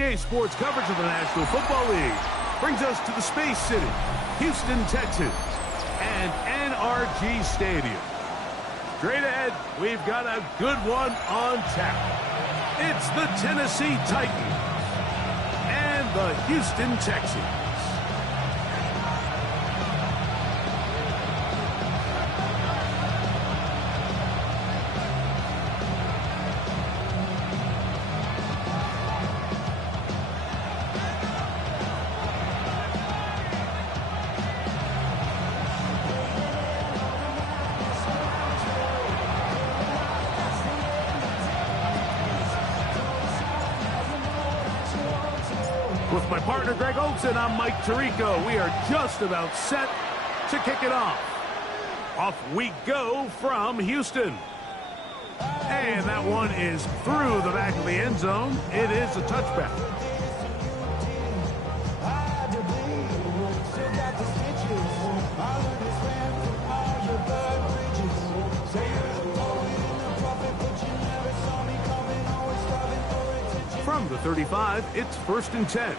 EA Sports coverage of the National Football League brings us to the Space City, Houston, Texas, and NRG Stadium. Straight ahead, we've got a good one on tap. It's the Tennessee Titans and the Houston Texans. With my partner, Greg Olson, I'm Mike Tirico. We are just about set to kick it off. Off we go from Houston. And that one is through the back of the end zone. It is a touchback. From the 35, it's 1st and 10.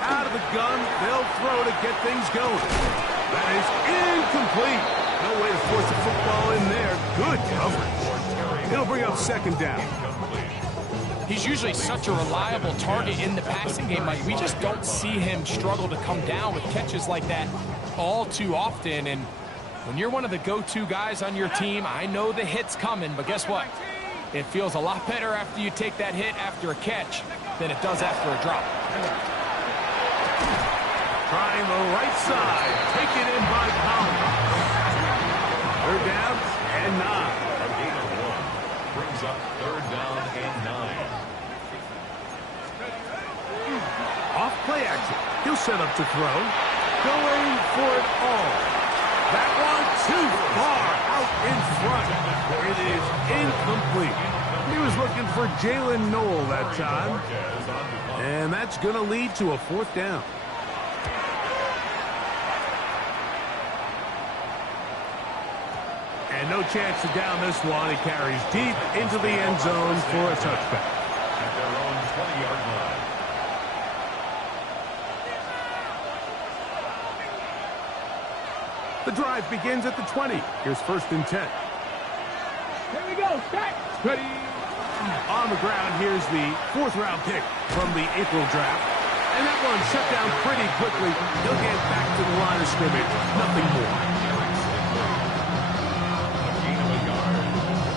Out of the gun, they'll throw to get things going. That is incomplete. No way to force the football in there. Good coverage. It'll bring up 2nd down. He's usually such a reliable target in the passing game. Like, we just don't see him struggle to come down with catches like that all too often. And when you're one of the go-to guys on your team, I know the hit's coming, but guess what? It feels a lot better after you take that hit after a catch than it does after a drop. Trying the right side, taken in by Collins. 3rd down and 9. A gain of 1 brings up 3rd down and 9. Off play action. He'll set up to throw. Going for it all. That one too far out in front. It is incomplete. He was looking for Jalen Noel that time. And that's going to lead to a 4th down. And no chance to down this one. It carries deep into the end zone for a touchback. At their own 20-yard line. The drive begins at the 20. Here's 1st and 10. Here we go. Start. Ready. On the ground, here's the 4th-round pick from the April draft. And that one shut down pretty quickly. He'll get back to the line of scrimmage. Nothing more. A gain of a yard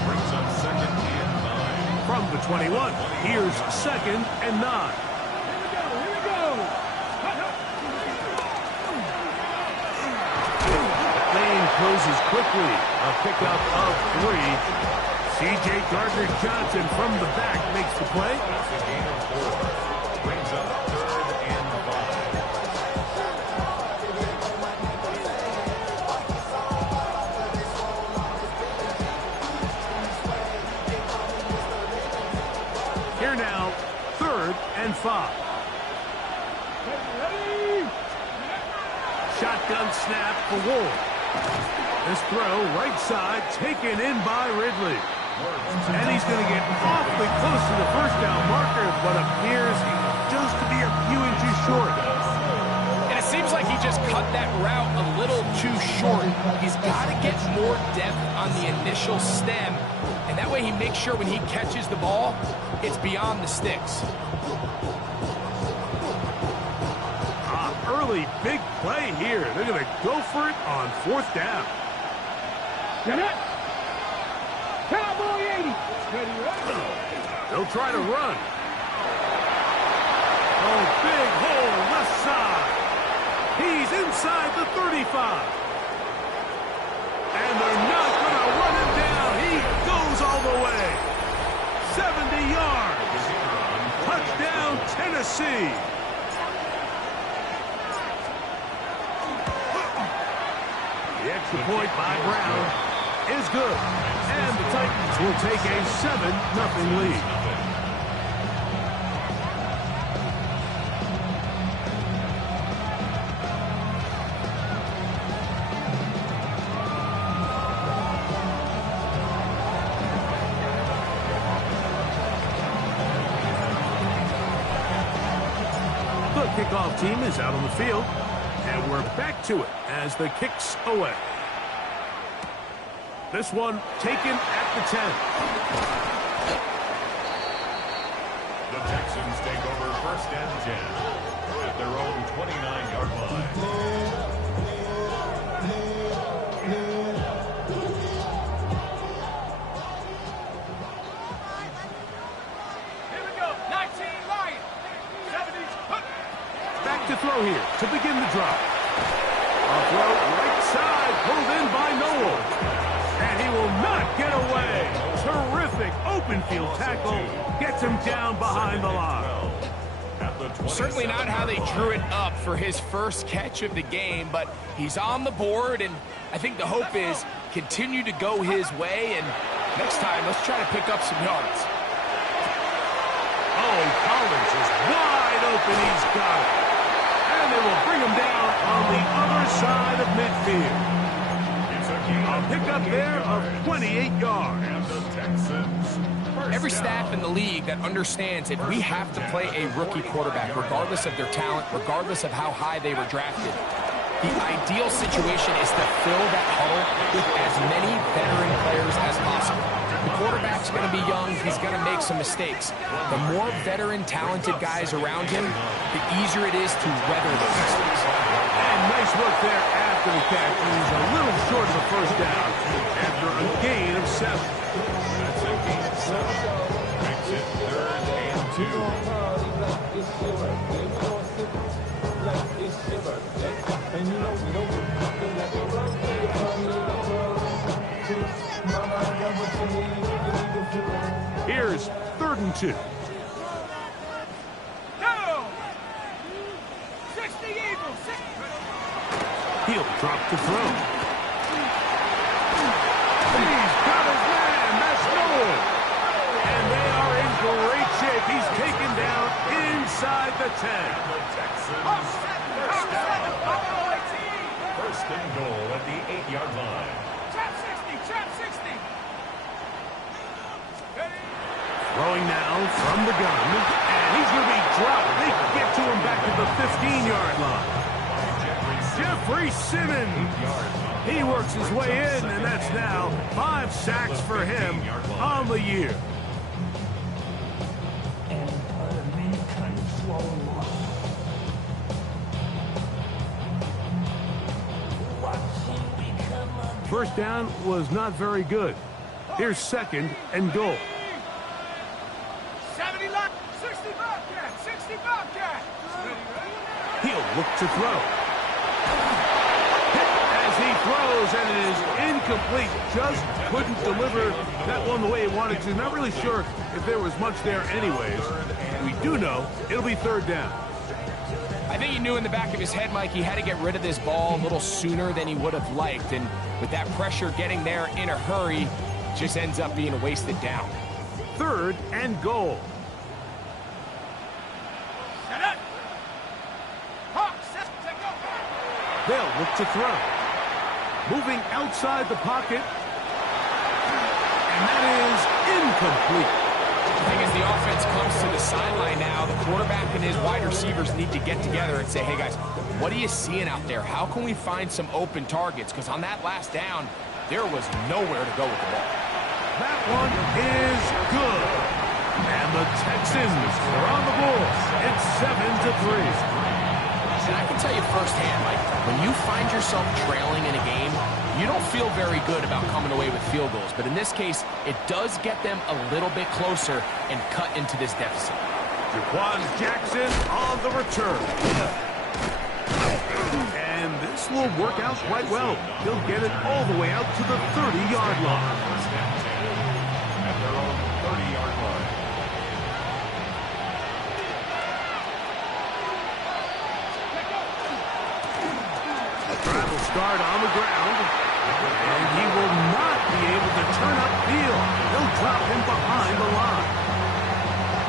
brings up 2nd and 9. From the 21, here's 2nd and 9. Here we go. Lane closes quickly. A pickup of 3. C.J. Gardner-Johnson from the back makes the play. That's a gain of 4. Brings up 3rd and 5. Here now, 3rd and 5. Shotgun snap for Ward. This throw, right side, taken in by Ridley. And he's going to get awfully close to the 1st down marker, but appears just to be a few inches short. And it seems like he just cut that route a little too short. He's got to get more depth on the initial stem, and that way he makes sure when he catches the ball, it's beyond the sticks. Early big play here. They're going to go for it on 4th down. Cowboy 80. They'll try to run. Oh, big hole left side. He's inside the 35. And they're not going to run him down. He goes all the way. 70 yards. Touchdown, Tennessee. The extra point by Brown is good. And the Titans will take a 7-0 lead. kickoff team is out on the field. And we're back to it as the kick's away. This one taken at the 10. The Texans take over 1st and 10 at their own 29-yard line. Here we go. 19 Lions. 70s. Back to throw here to begin the drive. A throw right side pulled in by Noel. And he will not get away. Terrific open field tackle. Gets him down behind the line. Certainly not how they drew it up for his first catch of the game, but he's on the board, and I think the hope is continue to go his way, and next time, let's try to pick up some yards. Oh, Collins is wide open. He's got it. And they will bring him down on the other side of midfield. A pickup there of 28 yards. And the Texans. Every staff in the league that understands if we have to play a rookie quarterback, regardless of their talent, regardless of how high they were drafted, the ideal situation is to fill that huddle with as many veteran players as possible. The quarterback's going to be young. He's going to make some mistakes. The more veteran, talented guys around him, the easier it is to weather those mistakes. And nice work there after the catch. He was a little short of the first down after a gain of 7. That's a gain of 7. Makes it 3rd and 2. Here's 3rd and 2. No. 60 Eagles. He'll drop the throw. He's got his man. That's Noel. And they are in great shape. He's taken down inside the 10. The Texans. First and goal at the 8-yard line. Trap 60. Trap 60. Throwing now from the gun. And he's going to be dropped. They get to him back to the 15-yard line. Jeffrey Simmons. He works his way in, and that's now 5 sacks for him on the year. First down was not very good. Here's 2nd and goal. 70 Lions. 60 Bobcat. 60 Bobcat. He'll look to throw. As he throws, and it is incomplete. Just couldn't deliver that one the way he wanted to. Not really sure if there was much there anyways. We do know it'll be 3rd down. I think he knew in the back of his head, Mike, he had to get rid of this ball a little sooner than he would have liked. And with that pressure getting there in a hurry, just ends up being a wasted down. 3rd and goal. Set up. Hawk, set to go. They'll look to throw. Moving outside the pocket. And that is incomplete. The thing is, the offense comes to the sideline now. The quarterback and his wide receivers need to get together and say, hey, guys, what are you seeing out there? How can we find some open targets? Because on that last down, there was nowhere to go with the ball. That one is good. And the Texans are on the board. It's 7-3. And I can tell you firsthand, like, when you find yourself trailing in a game, you don't feel very good about coming away with field goals. But in this case, it does get them a little bit closer and cut into this deficit. Jaquan Jackson on the return. And this will work out quite well. He'll get it all the way out to the 30-yard line. First and 10 at their own 30-yard line. Drive will start on the ground. And he will not be able to turn upfield. They'll drop him behind the line.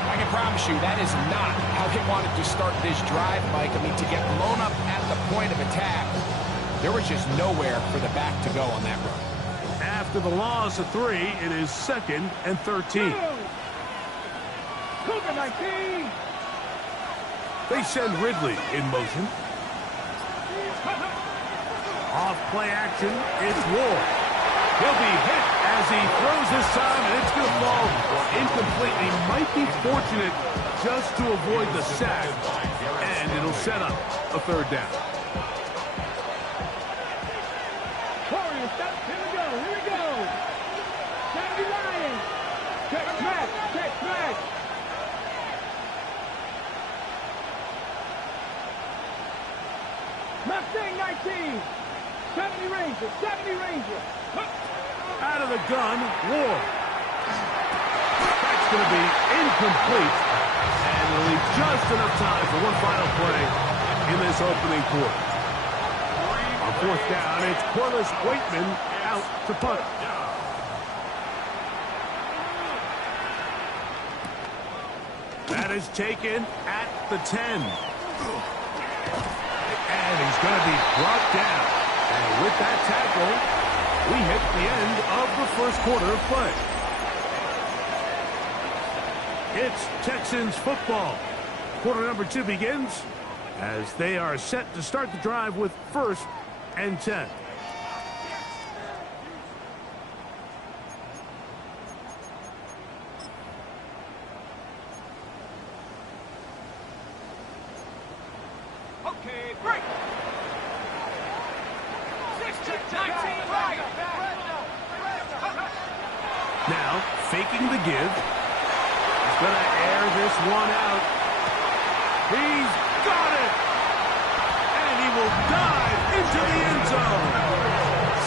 I can promise you that is not how they wanted to start this drive, Mike. I mean, to get blown up at the point of attack, there was just nowhere for the back to go on that run. After the loss of 3, it is 2nd and 13. Cougar 19. They send Ridley in motion. Off play action, it's Ward. He'll be hit as he throws this time, and it's going to fall incomplete. He might be fortunate just to avoid the sack, and it'll set up a third down. Warriors, stop. Here we go. Here we go. Saturday Lions. Check smash. Check smash. Mustang 19. 70 Ranger. 70 Ranger. Out of the gun, Ward. That's going to be incomplete, and it'll leave just enough time for one final play in this opening quarter. On fourth down, it's Corliss Waitman out to punt. That is taken at the 10. And he's going to be brought down. And with that tackle, we hit the end of the first quarter of play. It's Texans football. Quarter number 2 begins as they are set to start the drive with 1st and 10. Okay, break. 16, 19, right. Now, faking the give. He's going to air this one out. He's got it! And he will dive into the end zone.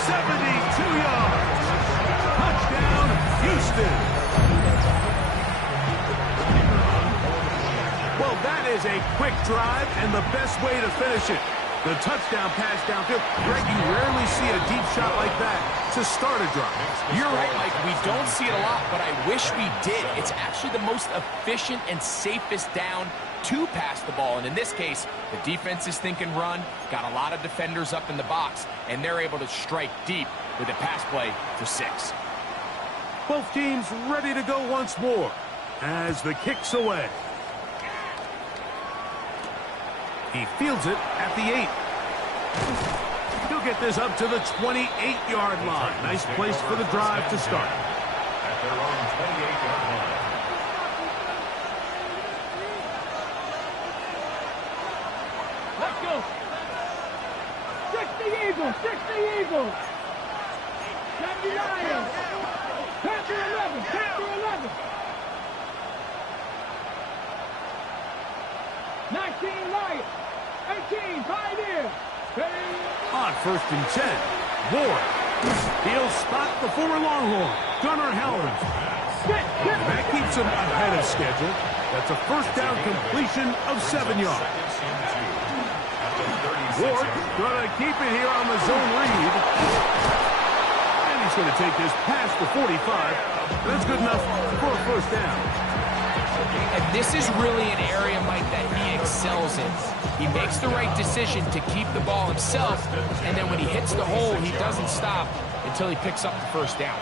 72 yards. Touchdown, Houston. Well, that is a quick drive and the best way to finish it. The touchdown pass downfield. Greg, you rarely see a deep shot like that to start a drive. You're right, Mike. We don't see it a lot, but I wish we did. It's actually the most efficient and safest down to pass the ball. And in this case, the defense is thinking run, got a lot of defenders up in the box, and they're able to strike deep with a pass play for 6. Both teams ready to go once more as the kick's away. He fields it at the 8. He'll get this up to the 28-yard line. Nice place for the drive to start. At their own 28-yard line. Let's go. 60 Eagles. 60 Eagles. 70 Lions. Panther 11. Panther 11. 19 Lions. 18 Pioneers. On 1st and 10, Ward. He'll spot the former Longhorn, Gunnar Helms. That keeps him ahead of schedule. That's a first down completion of 7 yards. Ward going to keep it here on the zone read. And he's going to take this past the 45. And that's good enough for a first down. And this is really an area, Mike, that he excels in. He makes the right decision to keep the ball himself, and then when he hits the hole, he doesn't stop until he picks up the first down.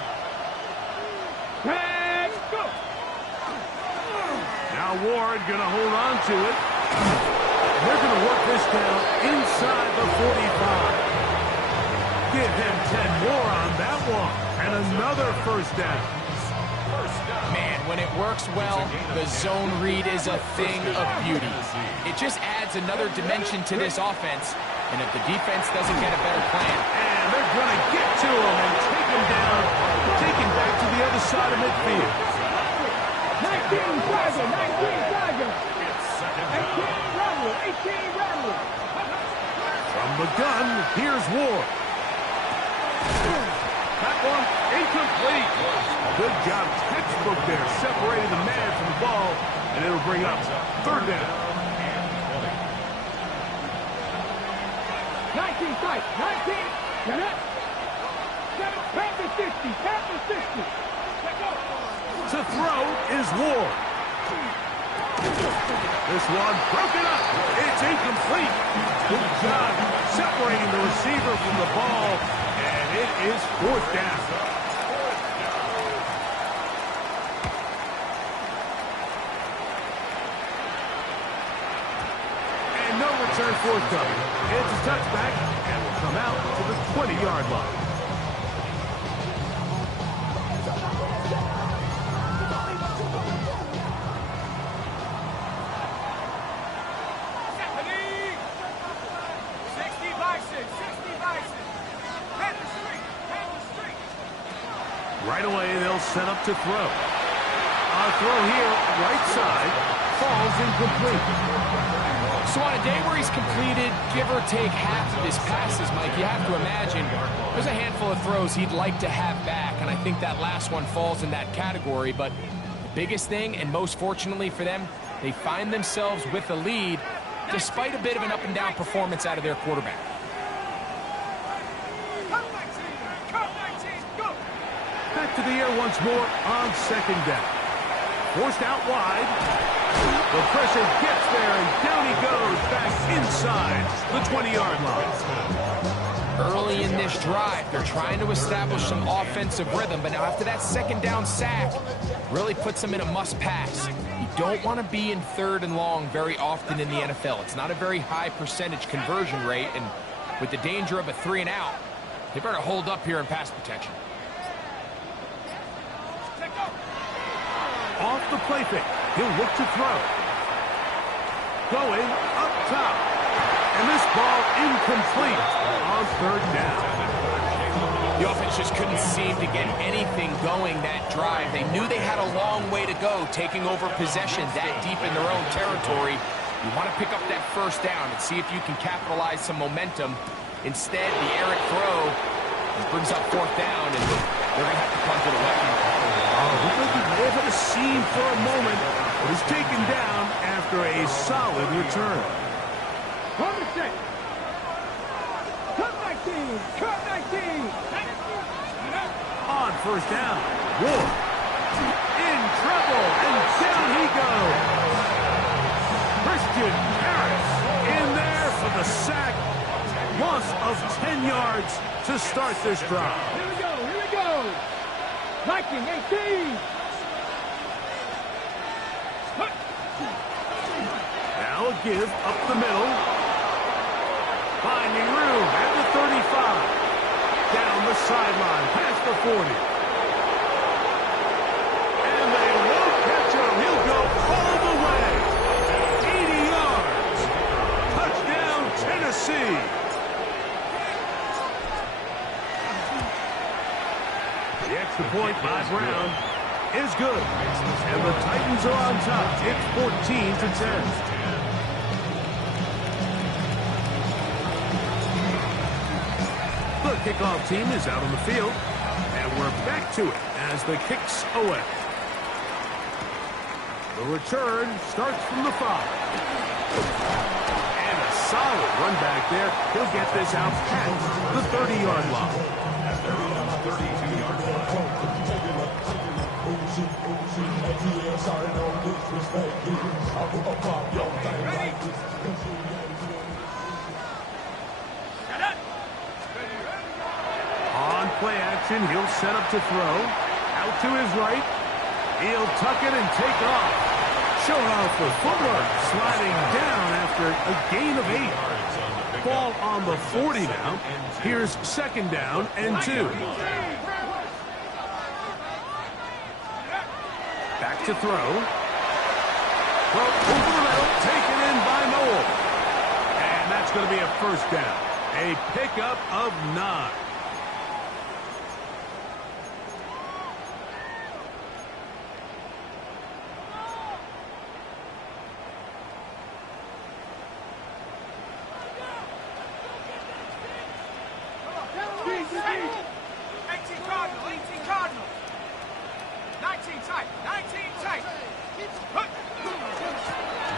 Let's go. Now Ward going to hold on to it. They're going to work this down inside the 45. Give him 10 more on that one. And another first down. Man, when it works well, the zone read is a thing of beauty. It just adds another dimension to this offense. And if the defense doesn't get a better plan. And they're going to get to him and take him down, take him back to the other side of midfield. 19 Tiger. 19 Tiger. 18 Rattler. 18 Rattler. From the gun, here's Ward. That one incomplete. Good job, textbook there, separating the man from the ball, and it'll bring up third down. 19 fight. 19. Panther 60. Panther 60. To throw is Ward. This one broken up. It's incomplete. Good job separating the receiver from the ball, and it is fourth down. forthcoming. It's a touchback, and will come out to the 20-yard line. Right away, they'll set up to throw. A throw here, right side, falls incomplete. So on a day where he's completed, give or take half of his passes, Mike, you have to imagine there's a handful of throws he'd like to have back, and I think that last one falls in that category. But the biggest thing, and most fortunately for them, they find themselves with a lead despite a bit of an up-and-down performance out of their quarterback. Back to the air once more on second down. Forced out wide. The pressure gets there, and down he goes back inside the 20-yard line. Early in this drive, they're trying to establish some offensive rhythm, but now after that second down sack, really puts them in a must-pass. You don't want to be in 3rd and long very often in the NFL. It's not a very high percentage conversion rate, and with the danger of a 3-and-out, they better hold up here in pass protection. Off the play fake, he'll look to throw. Going up top. And this ball incomplete on 3rd down. The offense just couldn't seem to get anything going that drive. They knew they had a long way to go, taking over possession that deep in their own territory. You want to pick up that 1st down and see if you can capitalize some momentum. Instead, the errant throw brings up 4th down, and they're going to have to punt it away. Looked like he may have had a seam for a moment, but is taken down after a solid return. Quarter set. Cut 19. Cut 19. On 1st down, Ward in trouble, and down he goes. Christian Harris in there for the sack. Loss of 10 yards to start this drive. Here we go. Here we go. Viking 18. Now a give up the middle. Finding room at the 35. Down the sideline, past the 40. And they won't catch him. He'll go all the way. 80 yards. Touchdown, Tennessee. The extra point by Brown is good. And the Titans are on top. It's 14-10. The kickoff team is out on the field, and we're back to it as the kick's away. The return starts from the 5. And a solid run back there. He'll get this out past the 30-yard line. On play action, he'll set up to throw. Out to his right. He'll tuck it and take off. Showing off the footwork. Sliding down after a gain of 8. Ball on the 40 now. Here's 2nd down and 2. Back to throw. Throw over the middle. Taken in by Noel. And that's going to be a 1st down. A pickup of 9.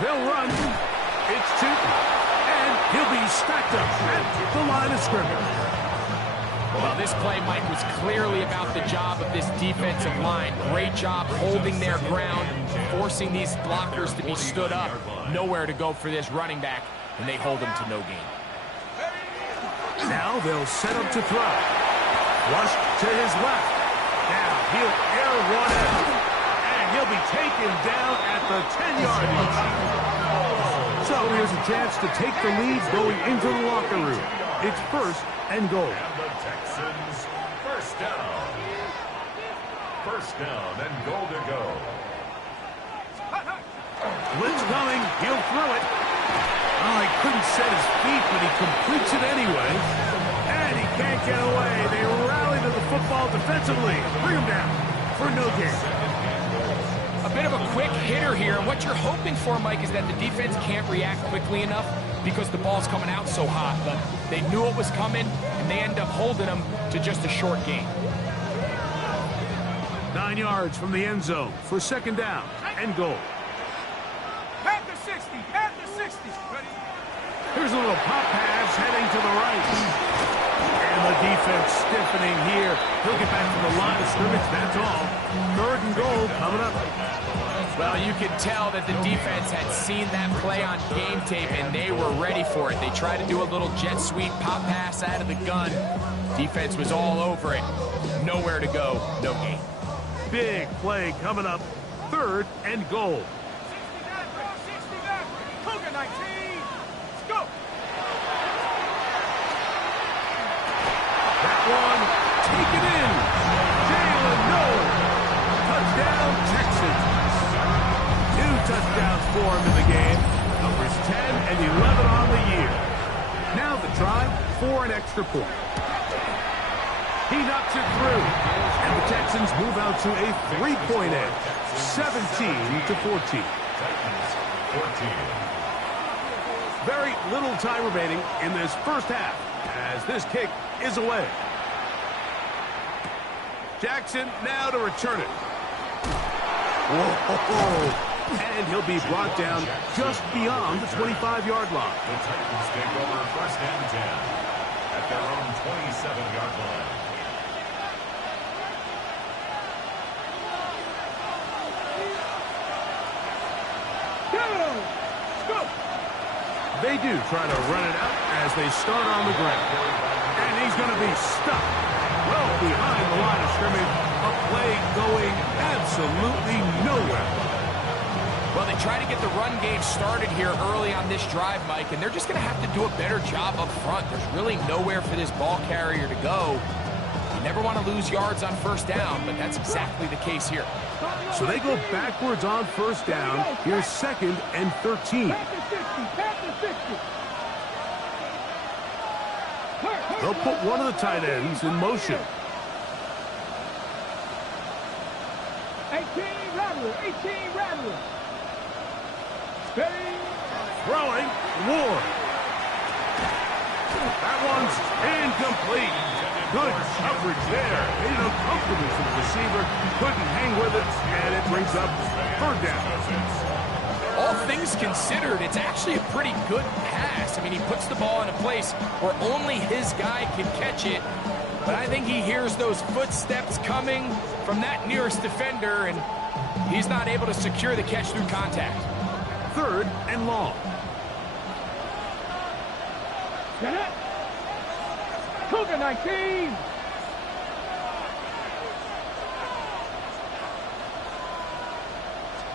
They'll run. It's 2. And he'll be stacked up at the line of scrimmage. Well, this play, Mike, was clearly about the job of this defensive line. Great job holding their ground, forcing these blockers to be stood up. Nowhere to go for this running back, and they hold him to no gain. Now they'll set up to throw. Flush to his left. Now he'll air one out. And he'll be taken down at the 10-yard line. So here's a chance to take the lead going into the locker room. It's first and goal. And the Texans first down. First down and goal to go. Blitz coming. He'll throw it. Oh, he couldn't set his feet, but he completes it anyway. And he can't get away. They rally to the football defensively. Bring him down for no gain. A bit of a quick hitter here. What you're hoping for, Mike, is that the defense can't react quickly enough because the ball's coming out so hot. But they knew it was coming, and they end up holding them to just a short gain. 9 yards from the end zone for second down and goal. At the 60, at the 60. Here's a little pop pass heading to the right. And the defense stiffening here. He'll get back to the line of scrimmage, that's all. Third and goal coming up. Well, you could tell that the defense had seen that play on game tape, and they were ready for it. They tried to do a little jet sweep pop pass out of the gun. Defense was all over it. Nowhere to go, no gain. Big play coming up. Third and goal. 69, Cougar 19. Let's go. That one, take it in. Jalen Noel. Touchdown, Texans. 2 touchdowns for him in the game. Numbers 10 and 11 on the year. Now the try for an extra point. He knocks it through. And the Texans move out to a 3-point edge. 17-14. Titans 14. Very little time remaining in this first half as this kick is away. Jackson now to return it. Whoa. And he'll be brought down just beyond the 25-yard line. The Titans take over first and 10 at their own 27-yard line. They do try to run it out as they start on the ground. And he's going to be stuck well behind the line of scrimmage. A play going absolutely nowhere. Well, they try to get the run game started here early on this drive, Mike, and they're just going to have to do a better job up front. There's really nowhere for this ball carrier to go. You never want to lose yards on first down, but that's exactly the case here. So they go backwards on first down. Here's second and 13. They'll put one of the tight ends in motion. 18 Rattler. Steady. Throwing, Ward. That one's incomplete. Good coverage there. Made it uncomfortable for the receiver. Couldn't hang with it, and it brings up third down. All things considered, it's actually a pretty good pass. I mean, he puts the ball in a place where only his guy can catch it. But I think he hears those footsteps coming from that nearest defender, and he's not able to secure the catch through contact. Third and long. Get it. Cougar 19.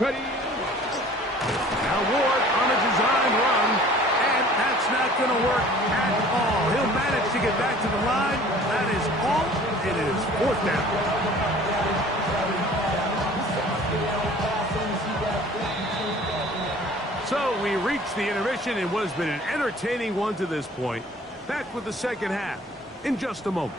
Ready. Now Ward on a design run, and that's not going to work at all. He'll manage to get back to the line. That is all. It is fourth down. So we reach the intermission in what has been an entertaining one to this point. Back with the second half in just a moment.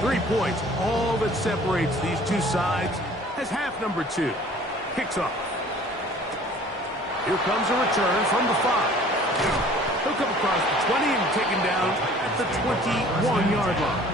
3 points, all that separates these two sides, as half number 2 kicks off. Here comes a return from the 5. He'll come across the 20 and taken down at the 21-yard line.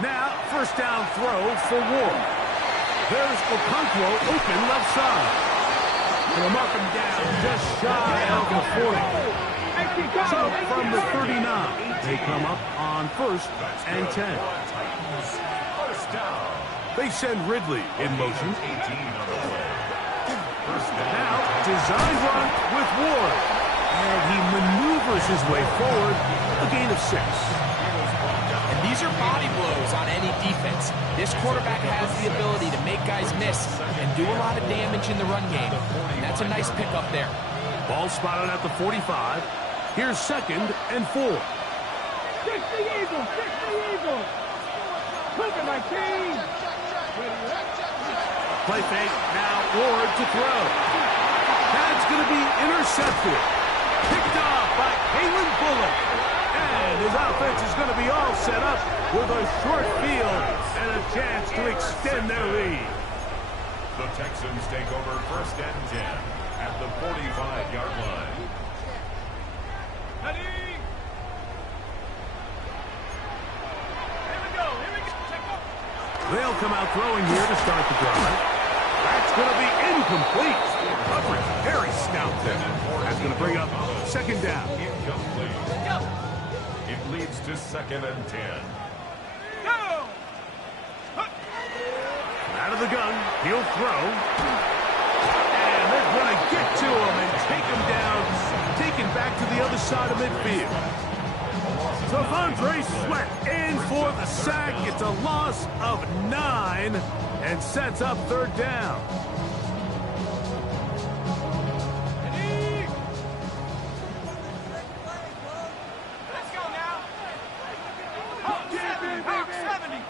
Now, first down throw for Ward. There's Okonkwo open left side. They'll mark him down just shy of the 40. So from the 39, they come up on 1st and 10. They send Ridley in motion. Now, design run with Ward. And he maneuvers his way forward, a gain of 6. And these are body blows on any defense. This quarterback has the ability to make guys miss and do a lot of damage in the run game. And that's a nice pickup there. Ball spotted at the 45. Here's 2nd and 4. 60 Eagles! 60 Eagles! Look at my team! Play fake, now Ward to throw. That's going to be intercepted. Picked off by Kalen Bullock. And his offense is going to be all set up with a short field and a chance to extend their lead. The Texans take over 1st and 10 at the 45-yard line. They'll come out throwing here to start the drive. That's going to be incomplete. Coverage very stout there. That's going to bring up 2nd down. Incomplete. It leads to 2nd and 10. Out of the gun, he'll throw. And they're going to get to him and take him down, taken back to the other side of midfield. Devondre Sweat in for the sack. It's a loss of 9 and sets up 3rd down. Let's go now. Hawk 70, Hawk 70.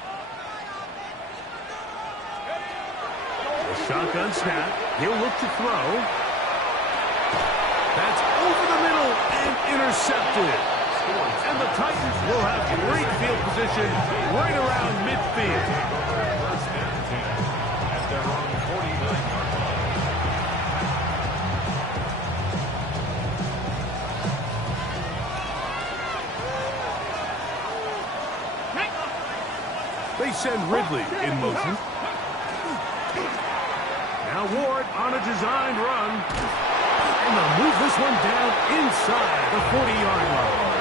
The shotgun snap. He'll look to throw. That's over the middle and intercepted. And the Titans will have great field position right around midfield. First and 10 at their own 49-yard line. They send Ridley in motion. Now Ward on a designed run. And they'll move this one down inside the 40-yard line.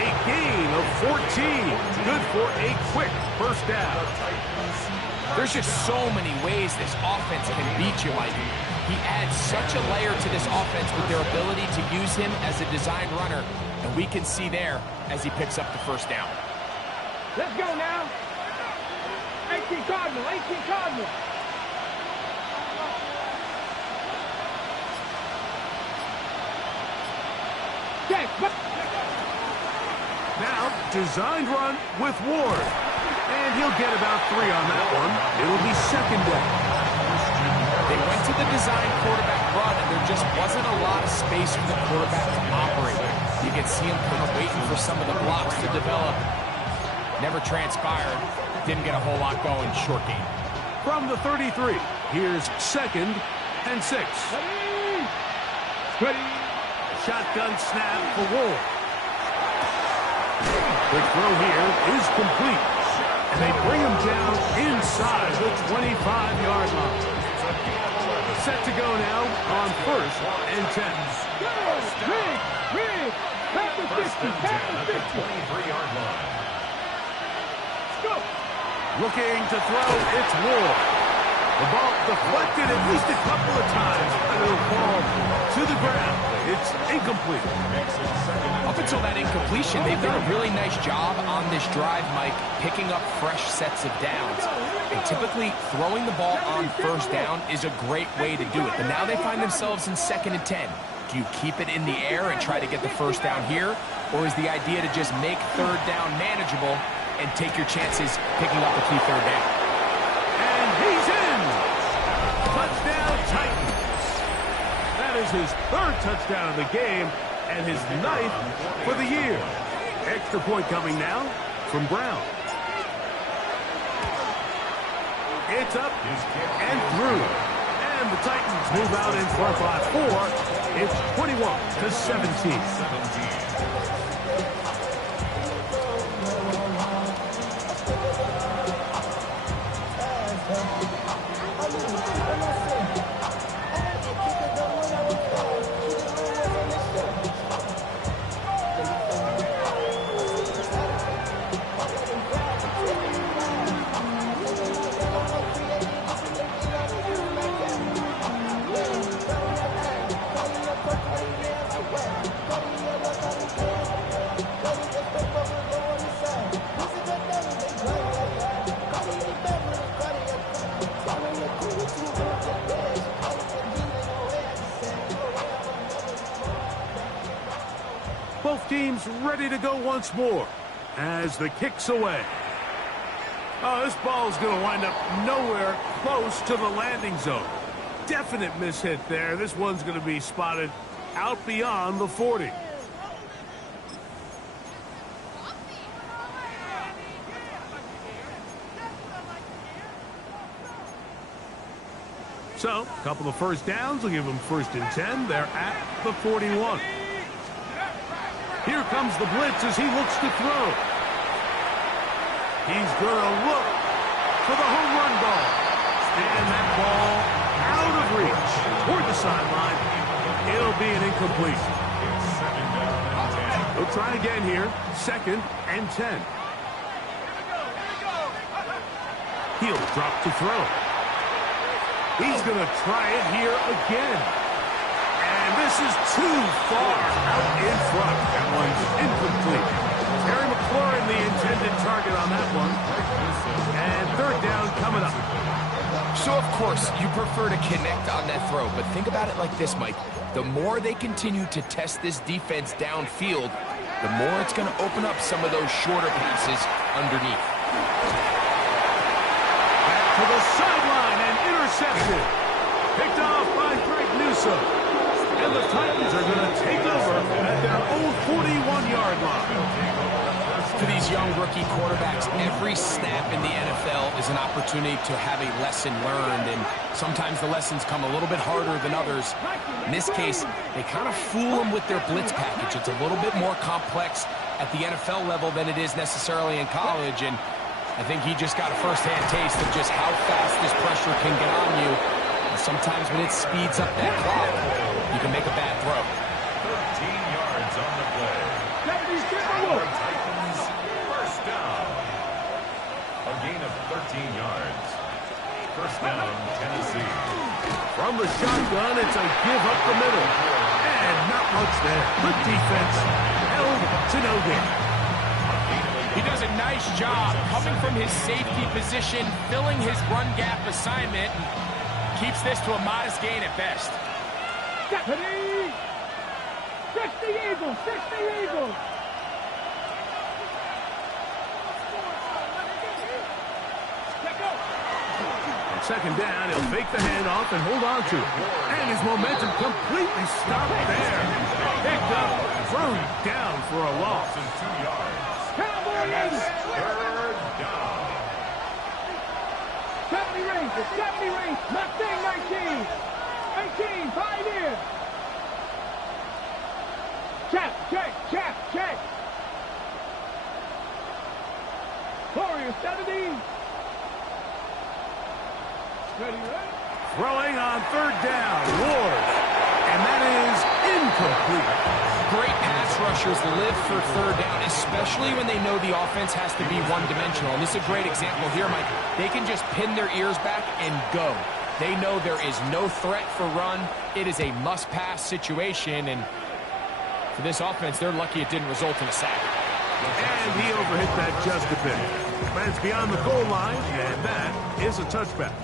A gain of 14. Good for a quick 1st down. There's just so many ways this offense can beat you, Mike. He adds such a layer to this offense with their ability to use him as a design runner. And we can see there as he picks up the 1st down. Let's go now. 18 Cardinal, 18 Cardinal. Now, designed run with Ward. And he'll get about 3 on that one. It'll be 2nd down. They went to the design quarterback run, and there just wasn't a lot of space for the quarterback to operate. You can see him kind of waiting for some of the blocks to develop. Never transpired. Didn't get a whole lot going. Short game. From the 33, here's 2nd and 6. Ready. Shotgun snap for Ward. The throw here is complete. And they bring him down inside the 25-yard line. Set to go now on 1st and 10. Rig. Back to 50. Back to 50. 23-yard line. Go. Looking to throw, it's Ward. The ball deflected at least a couple of times, and it'll fall to the ground. It's incomplete. Up until that incompletion, they've done a really nice job on this drive, Mike, picking up fresh sets of downs. And typically, throwing the ball on 1st down is a great way to do it. But now they find themselves in 2nd and 10. Do you keep it in the air and try to get the 1st down here? Or is the idea to just make 3rd down manageable and take your chances picking up a key 3rd down? And he's in! Touchdown, Titans! That is his 3rd touchdown of the game and his 9th for the year. Extra point coming now from Brown. It's up and through. And the Titans move out in front by 4. It's 21-17. Both teams ready to go once more as the kick's away. Oh, this ball's going to wind up nowhere close to the landing zone. Definite mishit there. This one's going to be spotted out beyond the 40. So, a couple of first downs will give them 1st and 10. They're at the 41. Here comes the blitz as he looks to throw. He's going to look for the home run ball. And that ball out of reach toward the sideline. It'll be an incompletion. He'll try again here. 2nd and 10. He'll drop to throw. He's going to try it here again. And this is too far out in front. That one's incomplete. Terry McLaurin, the intended target on that one. And 3rd down coming up. So, of course, you prefer to connect on that throw, but think about it like this, Mike. The more they continue to test this defense downfield, the more it's going to open up some of those shorter passes underneath. Back to the sideline and intercepted. Picked off by Greg Newsome. And the Titans are going to take over at their own 41-yard line. For these young rookie quarterbacks, every snap in the NFL is an opportunity to have a lesson learned, and sometimes the lessons come a little bit harder than others. In this case, they kind of fool them with their blitz package. It's a little bit more complex at the NFL level than it is necessarily in college, and I think he just got a first-hand taste of just how fast this pressure can get on you. And sometimes when it speeds up that clock, you can make a bad throw. 13 yards on the play. Titans, 1st down. A gain of 13 yards. 1st down, Tennessee. From the shotgun, it's a give up the middle. And not much there. Good defense. Held to no gain. He does a nice job coming from his safety position, filling his run gap assignment, and keeps this to a modest gain at best. Deputy! 60 Eagles! 60 Eagles! On 2nd down, he'll fake the handoff and hold on to it. And his momentum completely stopped there. Picked up, thrown down for a loss. 2 yards. Cowboy 80! 3rd down. 70 range! 70 range! Mustang 19! 18! 5 in! Check! Warrior 70! Ready, right? Throwing on 3rd down, Ward. And that is incomplete. Great pass rushers live for 3rd down, especially when they know the offense has to be one-dimensional. And this is a great example here, Mike. They can just pin their ears back and go. They know there is no threat for run. It is a must-pass situation, and for this offense, they're lucky it didn't result in a sack. And he overhit that just a bit. Lands beyond the goal line, and that is a touchback.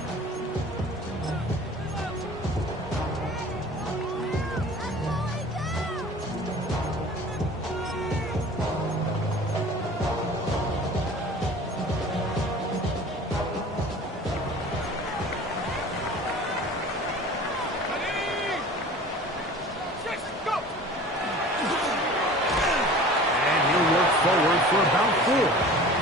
For about 4.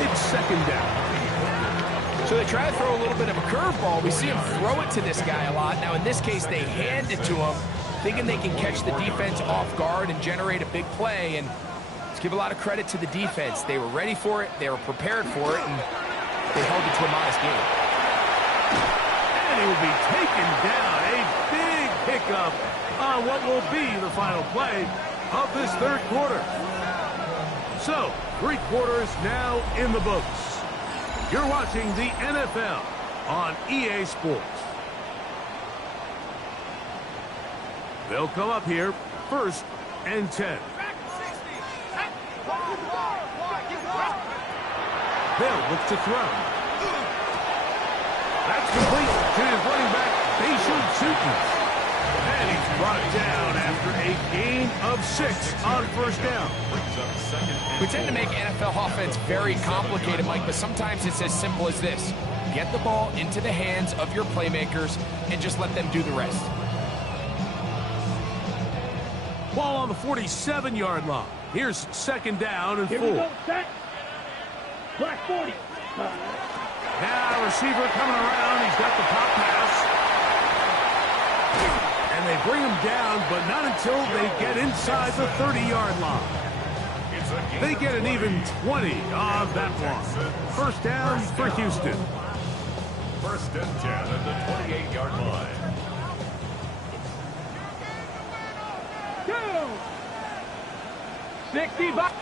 It's 2nd down. So they try to throw a little bit of a curveball. We see him throw it to this guy a lot. Now, in this case, they hand it to him, thinking they can catch the defense off guard and generate a big play. And let's give a lot of credit to the defense. They were ready for it. They were prepared for it. And they held it to a modest game. And he will be taken down. A big pickup on what will be the final play of this third quarter. So, 3 quarters now in the books. You're watching the NFL on EA Sports. They'll come up here, 1st and 10. They'll look to throw. That's complete to his running back, Tuten. And he's brought down after a gain of 6 on 1st down. We tend to make NFL offense very complicated, Mike, but sometimes it's as simple as this. Get the ball into the hands of your playmakers and just let them do the rest. Ball on the 47-yard line. Here's 2nd down and 4. Here we go, set. Black 40. Now receiver coming around. He's got the pop pass. And they bring him down, but not until they get inside the 30-yard line. They get an even 20 on that one. 1st down for Houston. 1st and 10 at the 28-yard line. 60 back.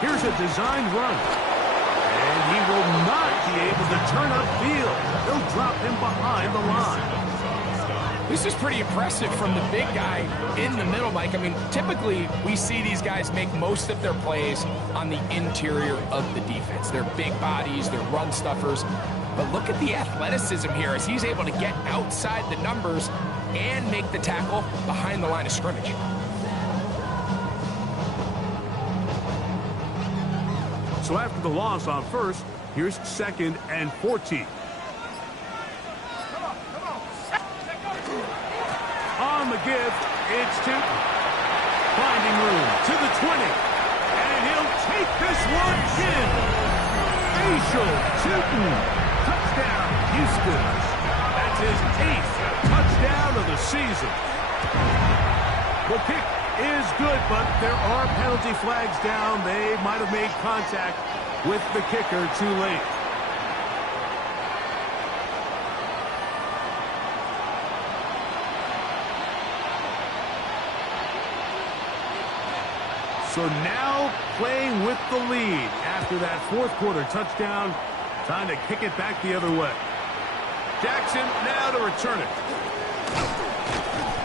Here's a designed run. And he will not be able to turn upfield. They'll drop him behind the line. This is pretty impressive from the big guy in the middle, Mike. I mean, typically we see these guys make most of their plays on the interior of the defense. They're big bodies, they're run stuffers. But look at the athleticism here as he's able to get outside the numbers and make the tackle behind the line of scrimmage. So after the loss on 1st, here's 2nd and 14. On the give, it's Tuten. Finding room to the 20. And he'll take this one in. Tuten. Touchdown, Houston. That's his 8th touchdown of the season. The kick is good, but there are penalty flags down. They might have made contact with the kicker too late. So now playing with the lead after that 4th quarter touchdown. Time to kick it back the other way. Jackson now to return it.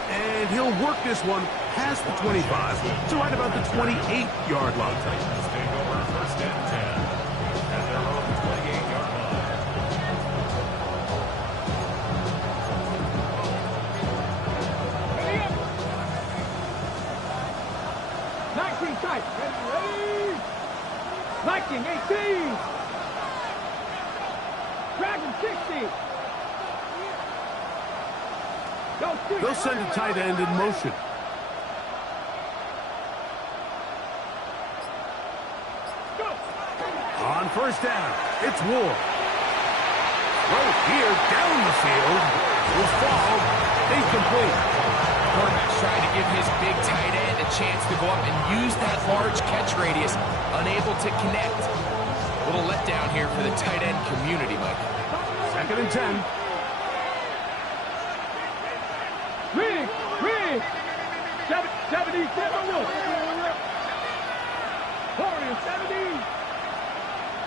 And he'll work this one past the 25 to right about the 28-yard line. Titans take over 1st and 10 at their own 28-yard line. 19 tight. Ready? 19, 18. Dragon 60. They'll send a tight end in motion. On 1st down, it's Ward. Throw here down the field. Will fall. Incomplete. Quarterback's trying to give his big tight end a chance to go up and use that large catch radius. Unable to connect. A little letdown here for the tight end community, Mike. 2nd and 10. Rig. 77 Wolf. Warrior 70.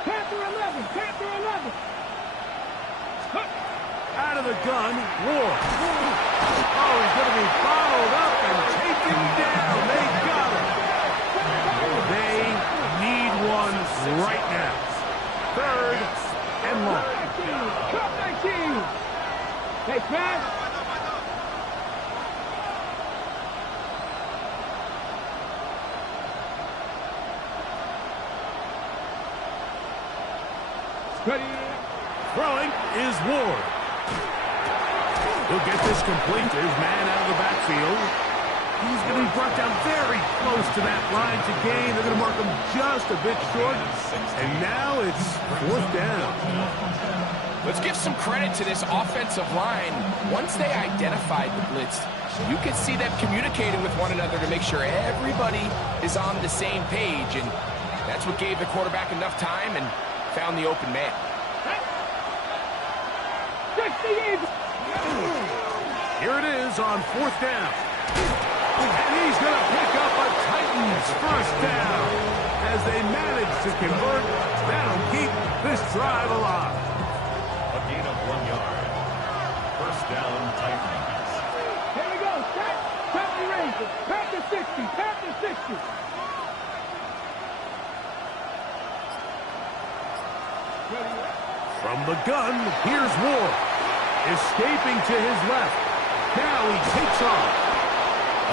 Panther 11. Out of the gun, Ward. Oh, he's going to be followed up and taken down. They got him. They need one right now. 3rd and long. 19. Hey, Smash. Ready. Throwing is Ward. He'll get this complete. There's man out of the backfield. He's going to be brought down very close to that line to gain. They're going to mark him just a bit short. And now it's 4th down. Let's give some credit to this offensive line. Once they identified the blitz, you could see them communicating with one another to make sure everybody is on the same page. And that's what gave the quarterback enough time and found the open man. 60 yards. Here it is on 4th down. And he's going to pick up a Titans first down as they manage to convert. That'll keep this drive alive. A gain of 1 yard. First down, Titans. Here we go. Tap the range. Tap the 60. Tap the 60. From the gun, here's Ward. Escaping to his left. Now he takes off.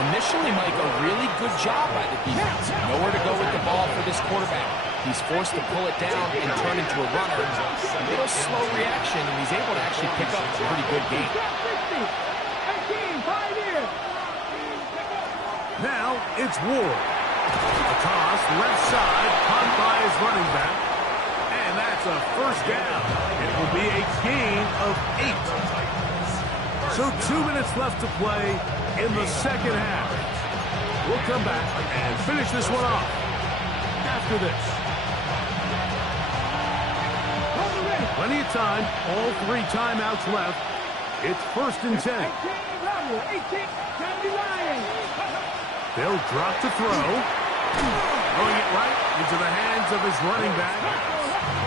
Initially, Mike, a really good job by the defense. Nowhere to go with the ball for this quarterback. He's forced to pull it down and turn into a runner. A little slow reaction, and he's able to actually pick up a pretty good game. Now it's Ward. A toss, left side, caught by his running back. And that's a first down. It will be a gain of 8. So 2 minutes left to play in the second half. We'll come back and finish this one off after this. Plenty of time. All 3 timeouts left. It's 1st and 10. They'll drop to throw. Throwing it right into the hands of his running back.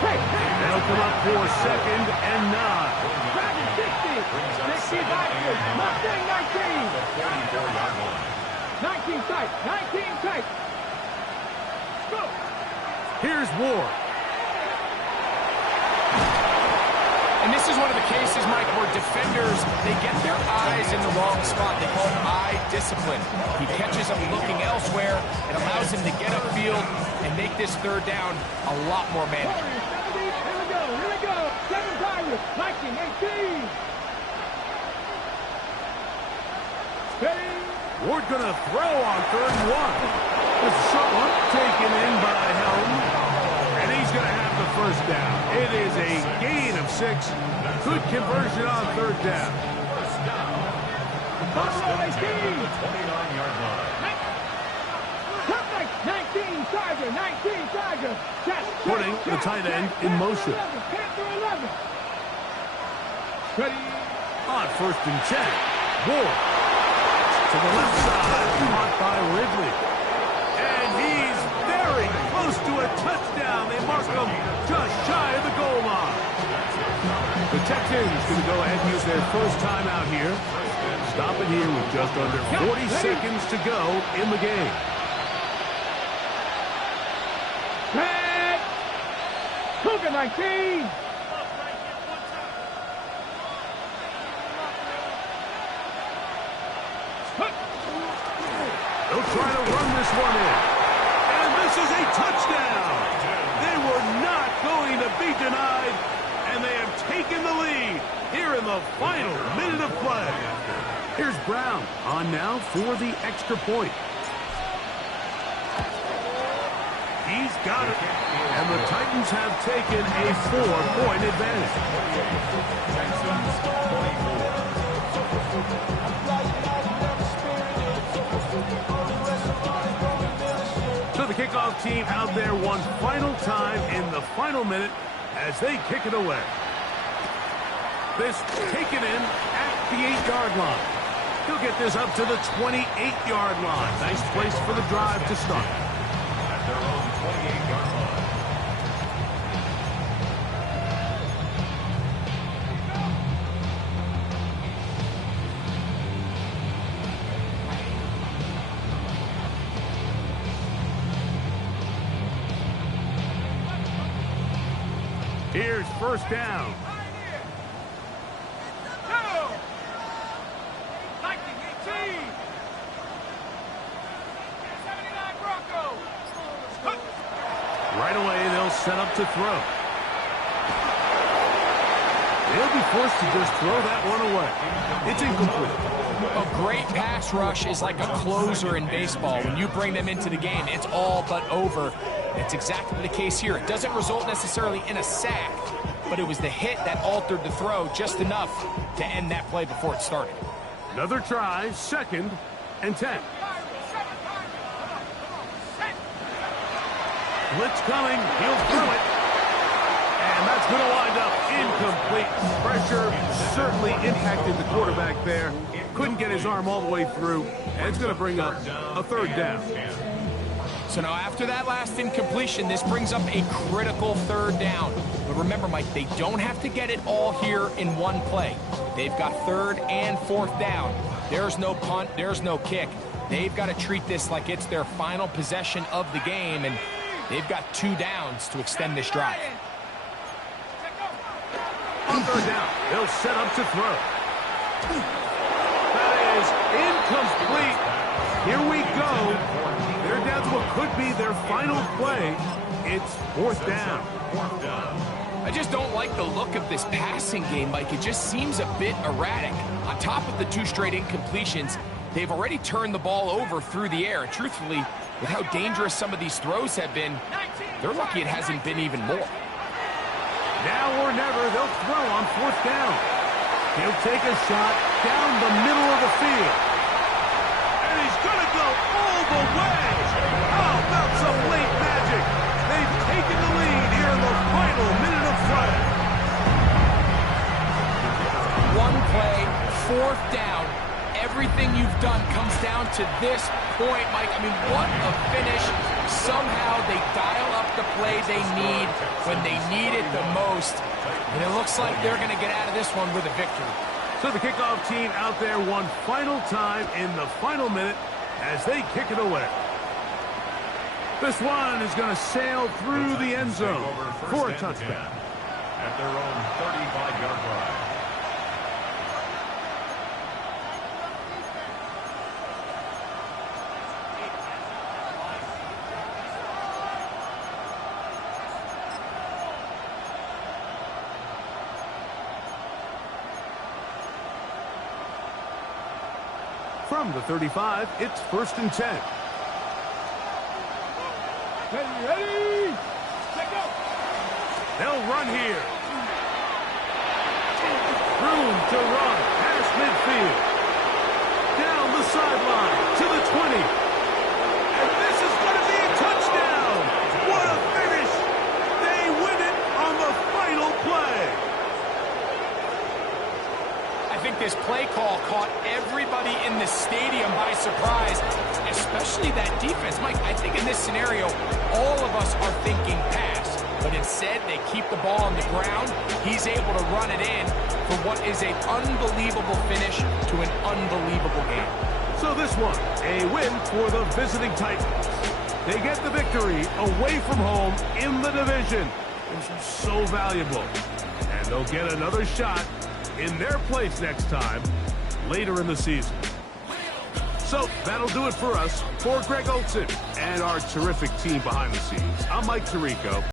They'll come up for 2nd and 9. 19 tight. 19 tight. Go. Here's Ward. And this is one of the cases, Mike, where defenders, they get their eyes in the wrong spot. They call it eye discipline. He catches them looking elsewhere. It allows him to get upfield and make this 3rd down a lot more manageable. Here we go. Here we go. 7 Pirates. 19, 18. Ward going to throw on 3rd and 1. This short one taken in by Helm. And he's going to have the first down. It is a gain of 6. Good conversion on 3rd down. First and 10 at the 29-yard line. 19 Tiger. 19 Tiger. Putting the tight end in motion. On 1st and 10. Ward. To the left side, caught by Ridley. And he's very close to a touchdown. They mark him just shy of the goal line. The Texans going to go ahead and use their first timeout here. Stop it here with just under 40 seconds to go in the game. Cougar 19. They'll try to run this one in. And this is a touchdown. They were not going to be denied. And they have taken the lead here in the final minute of play. Here's Brown on now for the extra point. He's got it. And the Titans have taken a 4-point advantage. Texans 24. So the kickoff team out there one final time in the final minute as they kick it away. This taken in at the 8-yard line. He'll get this up to the 28-yard line. Nice place for the drive to start. At their own 28-yard line. Here's first down. Right away, they'll set up to throw. They'll be forced to just throw that one away. It's incomplete. A great pass rush is like a closer in baseball. When you bring them into the game, it's all but over. It's exactly the case here. It doesn't result necessarily in a sack, but it was the hit that altered the throw just enough to end that play before it started. Another try, 2nd and 10. Blitz coming, he'll throw it. pressure certainly impacted the quarterback there. Couldn't get his arm all the way through, and it's going to bring up a third down. So now after that last incompletion, this brings up a critical third down. But remember, Mike, they don't have to get it all here in one play. They've got third and fourth down. There's no punt, there's no kick. They've got to treat this like it's their final possession of the game, and they've got 2 downs to extend this drive. On third down, they'll set up to throw. That is incomplete. Here we go. They're down to what could be their final play. It's fourth down. I just don't like the look of this passing game, Mike. It just seems a bit erratic. On top of the 2 straight incompletions, they've already turned the ball over through the air. And truthfully, with how dangerous some of these throws have been, they're lucky it hasn't been even more. Now or never, they'll throw on fourth down. He'll take a shot down the middle of the field. And he's going to go all the way. How about some late magic? They've taken the lead here in the final minute of play. One play, fourth down. Everything you've done comes down to this point, Mike. I mean, what a finish. Somehow they dial up the play they need when they need it the most. And it looks like they're going to get out of this one with a victory. So the kickoff team out there one final time in the final minute as they kick it away. This one is going to sail through the end zone for a touchdown. At their own 35-yard line. From the 35, it's 1st and 10. Ready? Let go. They'll run here. Room to run past midfield. Down the sideline to the 20. And this is going to be a touchdown. What a finish. They win it on the final play. I think this play call caught everybody in the stadium by surprise, especially that defense. Mike, I think in this scenario, all of us are thinking pass, but instead they keep the ball on the ground. He's able to run it in for what is an unbelievable finish to an unbelievable game. So this one, a win for the visiting Titans. They get the victory away from home in the division. It's so valuable. And they'll get another shot in their place next time, later in the season. So that'll do it for us. For Greg Olson and our terrific team behind the scenes, I'm Mike Tirico.